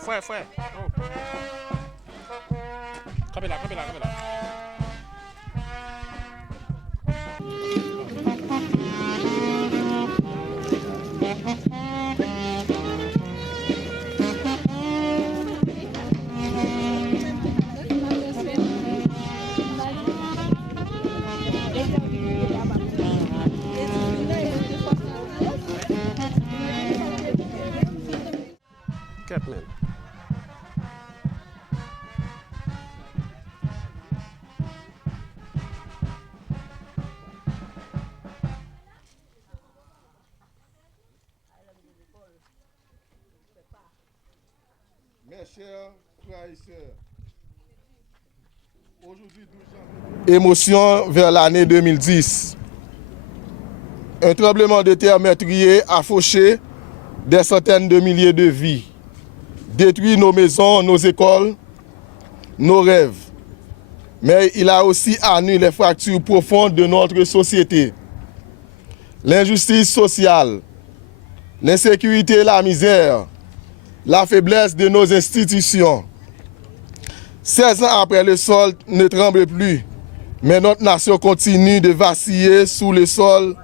Fue. Oh. Cámbiala. Capman. Mes chers frères et sœurs, aujourd'hui 12 janvier. Émotion vers l'année 2010. Un tremblement de terre meurtrier a fauché des centaines de milliers de vies, détruit nos maisons, nos écoles, nos rêves. Mais il a aussi annulé les fractures profondes de notre société. L'injustice sociale, l'insécurité et la misère, la faiblesse de nos institutions. 16 ans après, le sol ne tremble plus, mais notre nation continue de vaciller sous le sol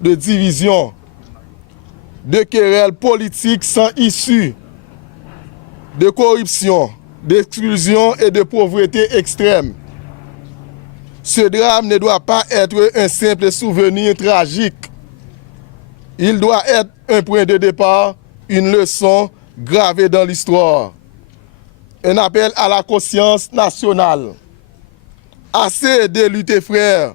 de division, de querelles politiques sans issue, de corruption, d'exclusion et de pauvreté extrême. Ce drame ne doit pas être un simple souvenir tragique. Il doit être un point de départ, une leçon gravée dans l'histoire. Un appel à la conscience nationale. Assez de lutter, frères.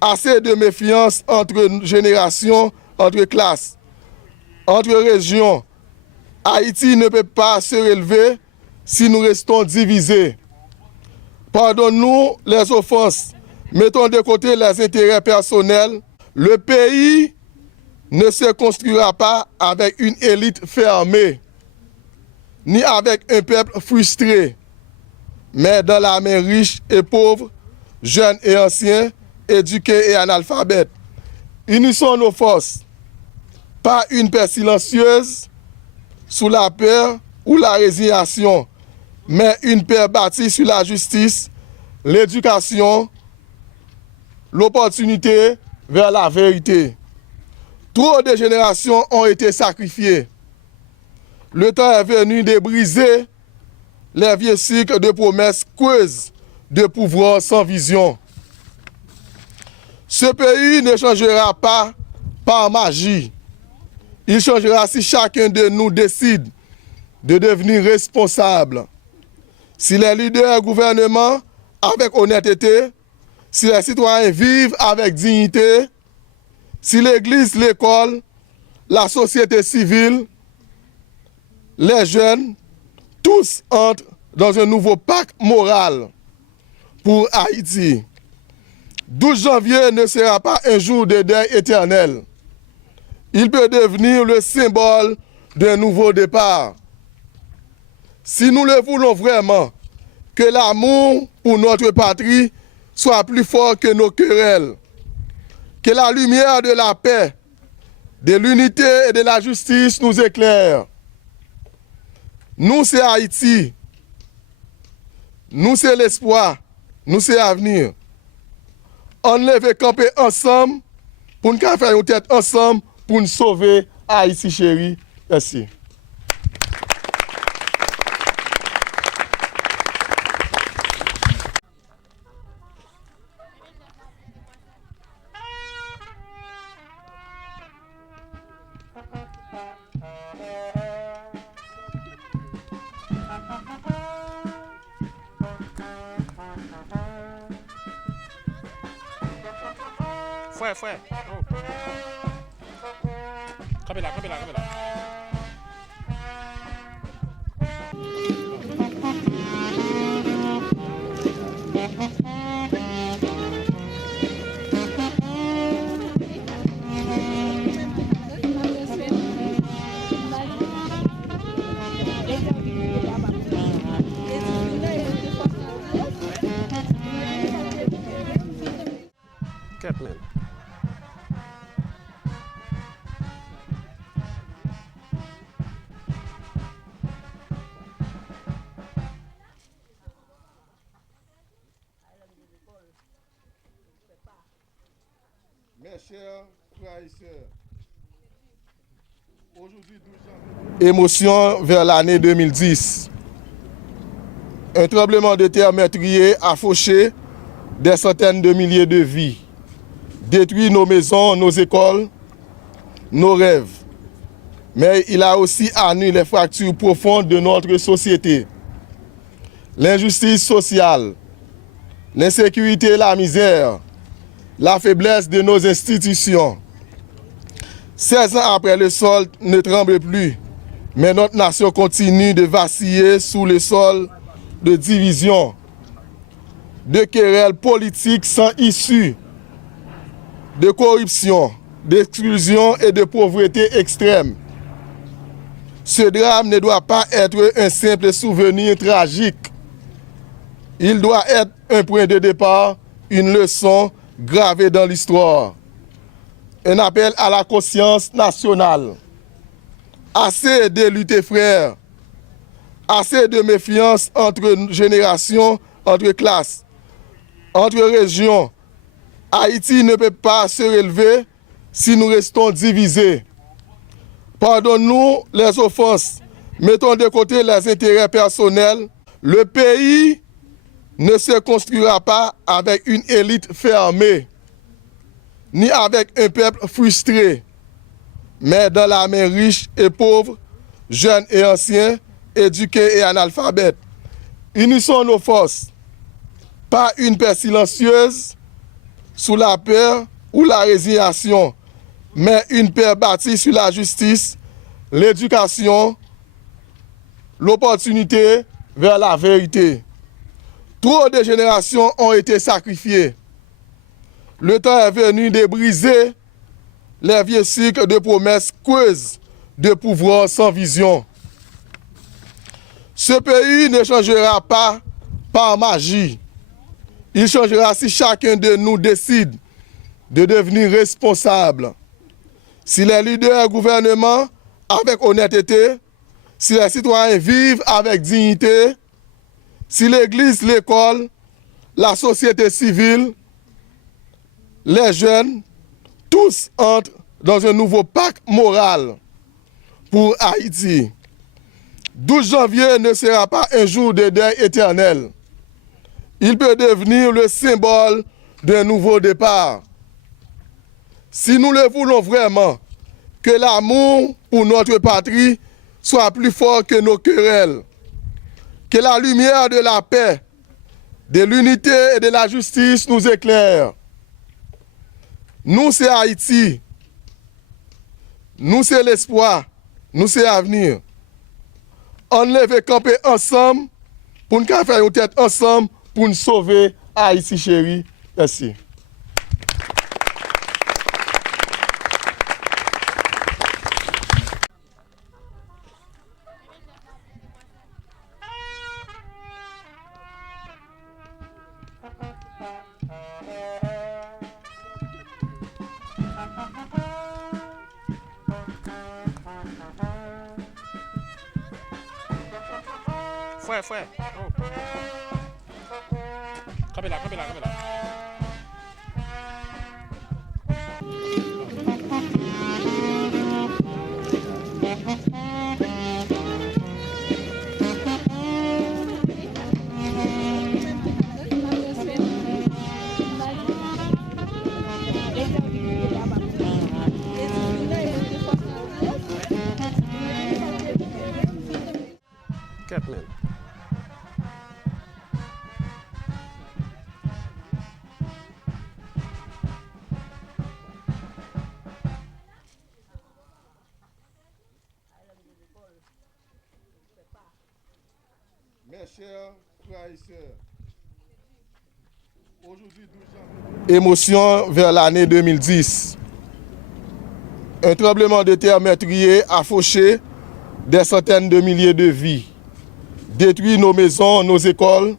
Assez de méfiance entre générations, entre classes, entre régions. Haïti ne peut pas se relever si nous restons divisés. Pardonne-nous les offenses. Mettons de côté les intérêts personnels. Le pays ne se construira pas avec une élite fermée, ni avec un peuple frustré, mais dans la main riche et pauvre, jeunes et anciens, éduqués et analphabètes. Unissons nos forces, pas une paix silencieuse sous la peur ou la résignation, mais une paix bâtie sur la justice, l'éducation, l'opportunité vers la vérité. Trop de générations ont été sacrifiées. Le temps est venu de briser les vieux cycles de promesses creuses de pouvoir sans vision. Ce pays ne changera pas par magie. Il changera si chacun de nous décide de devenir responsable. Si les leaders gouvernement avec honnêteté, si les citoyens vivent avec dignité, si l'Église, l'école, la société civile, les jeunes, tous entrent dans un nouveau pacte moral pour Haïti. 12 janvier ne sera pas un jour de deuil éternel. Il peut devenir le symbole d'un nouveau départ. Si nous le voulons vraiment, que l'amour pour notre patrie soit plus fort que nos querelles, que la lumière de la paix, de l'unité et de la justice nous éclaire. Nous, c'est Haïti. Nous, c'est l'espoir. Nous, c'est l'avenir. On lève camper ensemble pour nous faire une tête ensemble pour nous sauver Haïti chérie. Merci. Fue. Oh. Cámbiala. Capman. chers frères et sœurs, aujourd'hui 12 janvier, émotion vers l'année 2010. Un tremblement de terre meurtrier a fauché des centaines de milliers de vies, détruit nos maisons, nos écoles, nos rêves. Mais il a aussi annulé les fractures profondes de notre société. L'injustice sociale, l'insécurité, la misère, la faiblesse de nos institutions. 16 ans après, le sol ne tremble plus, mais notre nation continue de vaciller sous le sol de division, de querelles politiques sans issue, de corruption, d'exclusion et de pauvreté extrême. Ce drame ne doit pas être un simple souvenir tragique. Il doit être un point de départ, une leçon gravée dans l'histoire. Un appel à la conscience nationale. Assez de lutter, frères. Assez de méfiance entre générations, entre classes, entre régions. Haïti ne peut pas se relever si nous restons divisés. Pardonne-nous les offenses. Mettons de côté les intérêts personnels. Le pays ne se construira pas avec une élite fermée, ni avec un peuple frustré, mais dans la main riche et pauvre, jeunes et anciens, éduqués et analphabètes. Unissons nos forces, pas une paix silencieuse sous la peur ou la résignation, mais une paix bâtie sur la justice, l'éducation, l'opportunité vers la vérité. Trop de générations ont été sacrifiées. Le temps est venu de briser les vieux cycles de promesses creuses de pouvoir sans vision. Ce pays ne changera pas par magie. Il changera si chacun de nous décide de devenir responsable. Si les leaders gouvernement avec honnêteté, si les citoyens vivent avec dignité, si l'Église, l'école, la société civile, les jeunes, tous entrent dans un nouveau pacte moral pour Haïti. 12 janvier ne sera pas un jour de deuil éternel. Il peut devenir le symbole d'un nouveau départ. Si nous le voulons vraiment, que l'amour pour notre patrie soit plus fort que nos querelles, que la lumière de la paix, de l'unité et de la justice nous éclaire. Nous, c'est Haïti. Nous, c'est l'espoir. Nous, c'est l'avenir. On lève camper ensemble pour nous faire une tête ensemble pour nous sauver Haïti chérie. Merci. Fue. Oh. Cámbiala. Kathleen. Mes chers frères et sœurs, aujourd'hui 12 janvier, émotion vers l'année 2010. Un tremblement de terre meurtrier a fauché des centaines de milliers de vies, détruit nos maisons, nos écoles,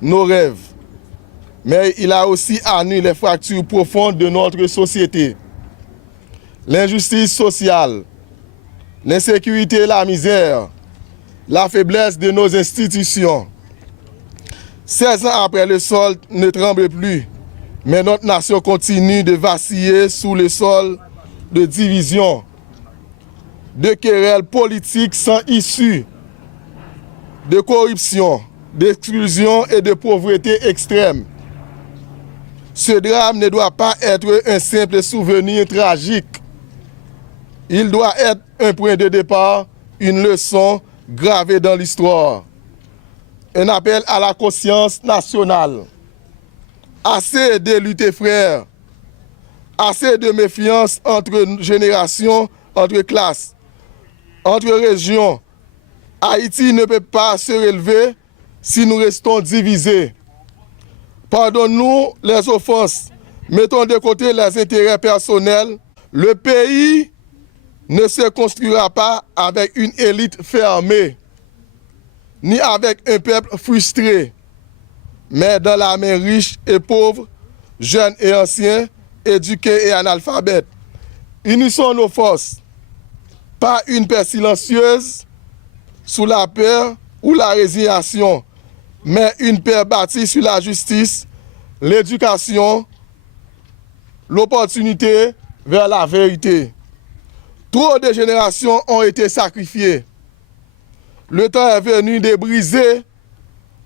nos rêves. Mais il a aussi annulé les fractures profondes de notre société. L'injustice sociale, l'insécurité, la misère, la faiblesse de nos institutions. 16 ans après, le sol ne tremble plus, Mais notre nation continue de vaciller sous le sol de division, de querelles politiques sans issue, de corruption, d'exclusion et de pauvreté extrême. Ce drame ne doit pas être un simple souvenir tragique. Il doit être un point de départ, une leçon gravée dans l'histoire. Un appel à la conscience nationale. Assez de lutter, frères. Assez de méfiance entre générations, entre classes, entre régions. Haïti ne peut pas se relever si nous restons divisés. Pardonne-nous les offenses. Mettons de côté les intérêts personnels. Le pays ne se construira pas avec une élite fermée, ni avec un peuple frustré, mais dans la main riche et pauvre, jeunes et anciens, éduqués et analphabètes. Unissons nos forces, pas une paix silencieuse sous la peur ou la résignation, mais une paix bâtie sur la justice, l'éducation, l'opportunité vers la vérité. Trop de générations ont été sacrifiées. Le temps est venu de briser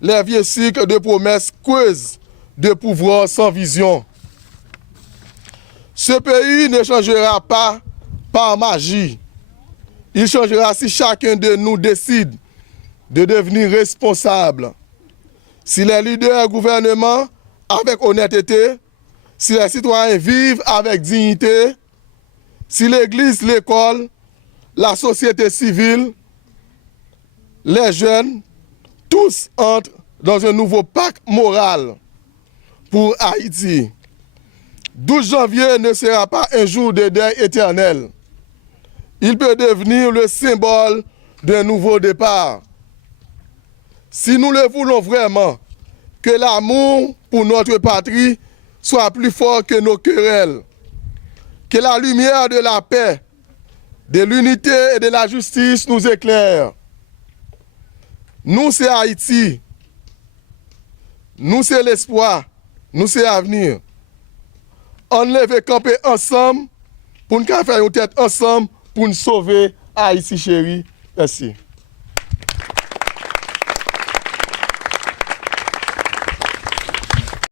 les vieux cycles de promesses creuses, de pouvoir sans vision. Ce pays ne changera pas par magie. Il changera si chacun de nous décide de devenir responsable. Si les leaders gouvernement avec honnêteté, si les citoyens vivent avec dignité, si l'Église, l'école, la société civile, les jeunes, tous entrent dans un nouveau pacte moral pour Haïti. 12 janvier ne sera pas un jour de deuil éternel. Il peut devenir le symbole d'un nouveau départ. Si nous le voulons vraiment, que l'amour pour notre patrie soit plus fort que nos querelles. Que la lumière de la paix, de l'unité et de la justice nous éclaire. Nous, c'est Haïti. Nous, c'est l'espoir. Nous, c'est l'avenir. On lève camper ensemble pour nous faire une tête ensemble pour nous sauver Haïti chérie. Merci.